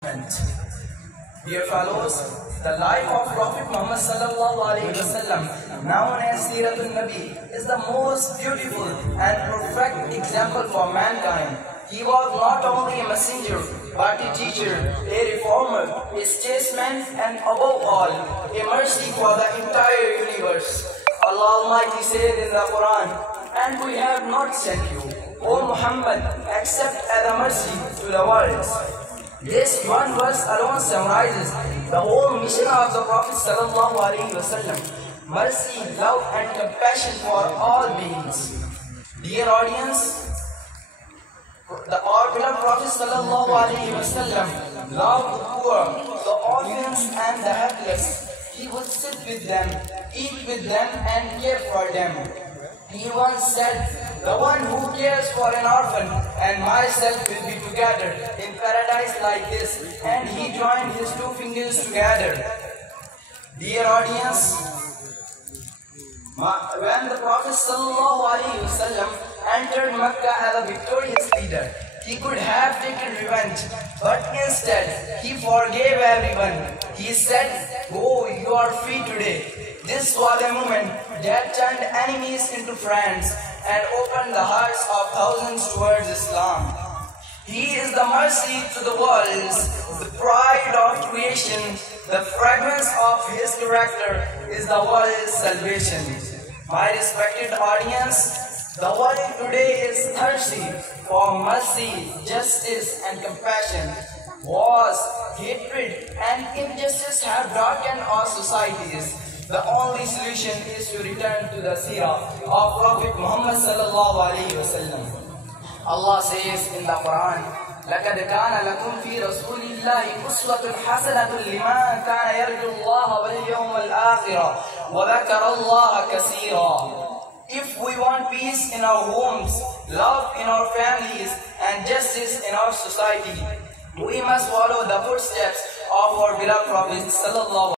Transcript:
Dear fellows, the life of Prophet Muhammad sallallahu alaihi wasallam, known as Siratul Nabi, is the most beautiful and perfect example for mankind. He was not only a messenger, but a teacher, a reformer, a statesman, and above all, a mercy for the entire universe. Allah Almighty said in the Quran, "And we have not sent you, O Muhammad, except as a mercy to the world." This one verse alone summarizes the whole mission of the Prophet sallallahu alaihi wasallam: mercy, love, and compassion for all beings. Dear audience, our beloved Prophet sallallahu alaihi wasallam loved the poor, the orphans, and the helpless. He would sit with them, eat with them, and care for them. He once said, "The one who cares for an orphan and myself will be together in paradise like this," and he joined his two fingers together. Dear audience, when the Prophet ﷺ entered Mecca as a victorious leader, he could have taken revenge, but instead he forgave everyone. He said, "Go, you are free today." This was a moment that turned enemies into friends and opened the hearts of thousands towards Islam. He is the mercy to the world, the pride of creation. The fragrance of his character is the world's salvation. My respected audience, the world today is thirsty for mercy, justice, and compassion. Wars, hatred, and injustice have darkened our societies. The only solution is to return to the seerah of Prophet Muhammad sallallahu alaihi wasallam. Allah says in the Quran, "لَقَدْ كَانَ لَكُمْ فِي رَسُولِ اللَّهِ أُسْوَةٌ حَسَنَةٌ لِمَنْ كَانَ يَرْجُو اللَّهَ وَالْيَوْمَ الْآخِرَ وَذَكَرَ اللَّهَ كَثِيرًا." If we want peace in our homes, love in our families, and justice in our society, we must follow the footsteps of our beloved Prophet sallallahu